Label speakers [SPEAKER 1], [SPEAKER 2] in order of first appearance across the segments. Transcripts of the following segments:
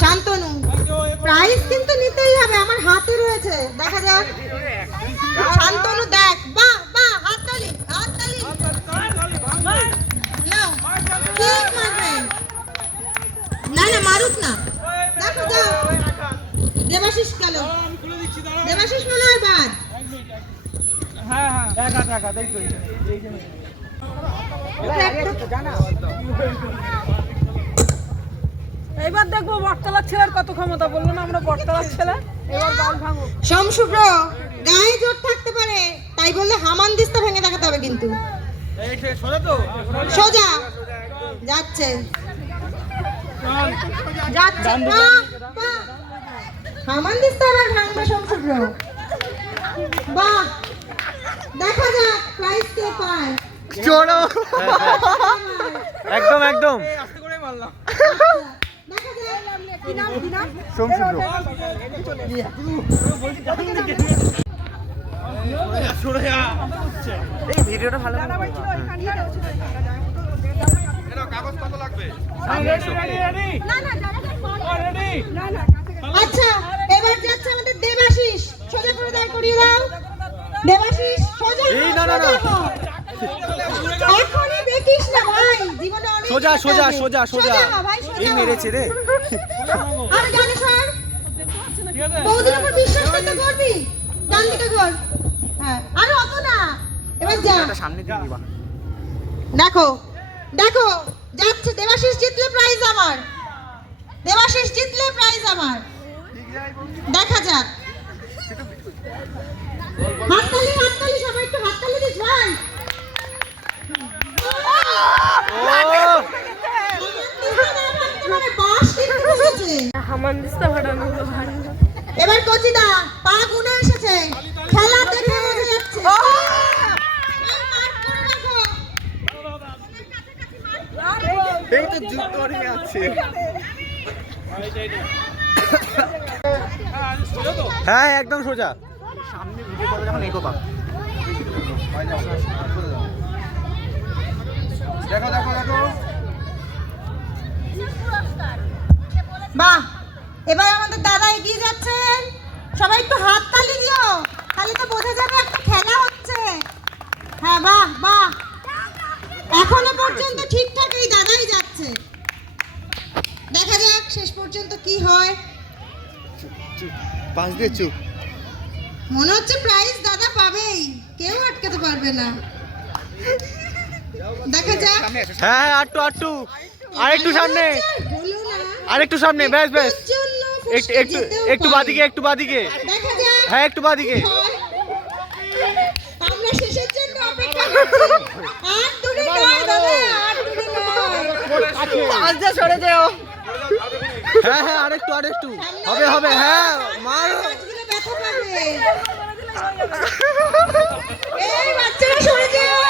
[SPEAKER 1] Shantanu price কিন্তু নিতেই হবে আমার হাতে রয়েছে। দেখা যাক। শান্তনু দেখ বাহ বাহ হাততালি হাততালি। নাও ঠিক মারবে। না না মারুক না। দেখো যাও দেবাশিস গেল। দেবাশিস মনে হয় বাদ।
[SPEAKER 2] এবার দেখব বটতলার ছেলের কত ক্ষমতা বলল না আমরা বটতলার ছেলে। এবার বল ভাঙো
[SPEAKER 1] গায়ে জোর থাকতে পারে তাই বললে হামান দিস্তা ভেঙে দেখাতে হবে কিন্তু। সোজা যাচ্ছে। যাচ্ছে। হামান দিস্তা আবার ভাঙবে বাহ দেখা যাক প্রাইস কে পায়।
[SPEAKER 3] চোরো। একদম একদম।
[SPEAKER 1] দেখা যাক
[SPEAKER 2] কি নাম কি নাম
[SPEAKER 3] সোমশুদ্র এই ভিডিওটা ভালো।
[SPEAKER 1] আচ্ছা এবার যাচ্ছে আমাদের দেবাশিস সোজা করে দাঁড় করিয়ে দাও দেবাশিস সোজা
[SPEAKER 3] এই না, না, না।
[SPEAKER 1] এখনই না ভাই জীবনে অনেক
[SPEAKER 3] সোজা সোজা সোজা সোজা। এই মেরেছে রে।
[SPEAKER 1] আর জানি স্যার বৌদির উপর বিশ্বাস করতে করবি? ডান দিকে কর হ্যাঁ আর অত না। এবার যা।
[SPEAKER 3] সামনে দিয়ে দিবা।
[SPEAKER 1] দেখো দেখো যাচ্ছে দেবাশিস জিতলে প্রাইজ আমার। দেবাশিস জিতলে প্রাইজ আমার। দেখা যাক হাততালি হাততালি সবাই একটু হাততালি দিস ভাই
[SPEAKER 3] ও
[SPEAKER 1] মানে বাঁশ কিন্তু বসেছে।
[SPEAKER 2] হামানদিস্তা ভাড়ানো হলো ভারী না।
[SPEAKER 1] এবার কচিদা পা গুনে এসেছে। খেলা দেখে বোঝা যাচ্ছে। এই মাঠ করে রাখো।
[SPEAKER 3] এই তো যুদ্ধ আছে। হ্যাঁ একদম সোজা। সামনে ভিডিও করে যখন এগোবা দেখো দেখো দেখো।
[SPEAKER 1] বাহ! এবার আমাদের দাদা এগিয়ে যাচ্ছেন। সবাই একটু হাত তালি দিও। তাহলে তো বোঝা যাবে একটা খেলা হচ্ছে। হ্যাঁ বাহ বাহ। এখনও পর্যন্ত ঠিকঠাক এই দাদাই যাচ্ছে। দেখা যাক শেষ পর্যন্ত কি হয়।
[SPEAKER 3] চুপ পাঁচ দিয়ে চুপ।
[SPEAKER 1] মনে হচ্ছে প্রাইজ দাদা পাবেই। কেউ আটকাতে পারবে না। দেখা যাক।
[SPEAKER 3] হ্যাঁ হ্যাঁ আটটু আটটু। আরেকটু সামনে। আরেকটু সামনে।
[SPEAKER 1] এর জন্য
[SPEAKER 3] একটু একটু একটু। বাদিকে একটু বাদিকে। হ্যাঁ একটু বাদিকে।
[SPEAKER 1] হ্যাঁ। আমরা শেষের জন্য অপেক্ষা করছি। আর একটু নয় দাদা আর দূরে নয়।
[SPEAKER 2] পাঁচ সরে যেও।
[SPEAKER 3] হ্যাঁ হ্যাঁ আরেকটু আরেকটু। হবে হবে হ্যাঁ মার।
[SPEAKER 1] ব্যথা পাবে এই বাচ্চারা সরে যাও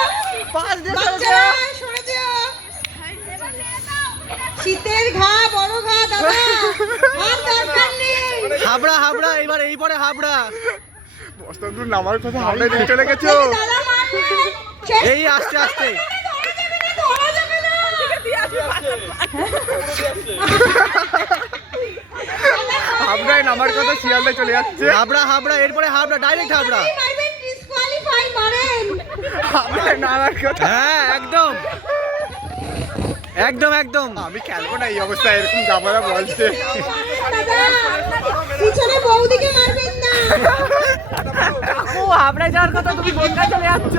[SPEAKER 2] পাঁচ দিয়ে সরে
[SPEAKER 1] বাচ্চারা
[SPEAKER 2] যেও
[SPEAKER 1] সরে যাও শীতের ঘা বড় ঘা দাদা। আর দরকার নেই।
[SPEAKER 3] হাবড়া হাবড়া এবার এই পরে হাবড়া। বস্তাদুর নামার কথা হাবড়া দিয়ে চলে গেছো? এই আস্তে আস্তে
[SPEAKER 1] ধরা যাবে না, ধরা যাবে না।
[SPEAKER 3] হাবড়ায় নামার কথা শিয়ালদা চলে যাচ্ছে। হাবড়া হাবড়া এরপরে হাবড়া ডাইরেক্ট হাবড়া। হাবড়ায় নামার কথা। হ্যাঁ একদম। একদম একদম। আমি খেলব না এই অবস্থায় এরকম জামারা বলছে।
[SPEAKER 1] পিছনে বৌদিকে মারবেন না।
[SPEAKER 2] যাওয়ার কথা তুমি বনগা চলে যাচ্ছ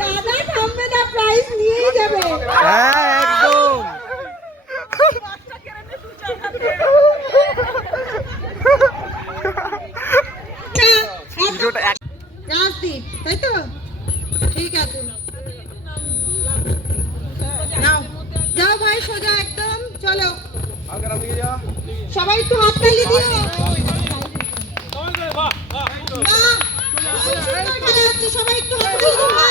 [SPEAKER 1] দাদা থামবে না প্রাইস নিয়েই যাবে।
[SPEAKER 3] হ্যাঁ একদম ভিডিওটা এক
[SPEAKER 1] রাজদীপ তাই তো ঠিক আছে নাও যাও ভাই সোজা একদম চলো সবাই একটু হাততালি দিও। সবাই একটু হাততালি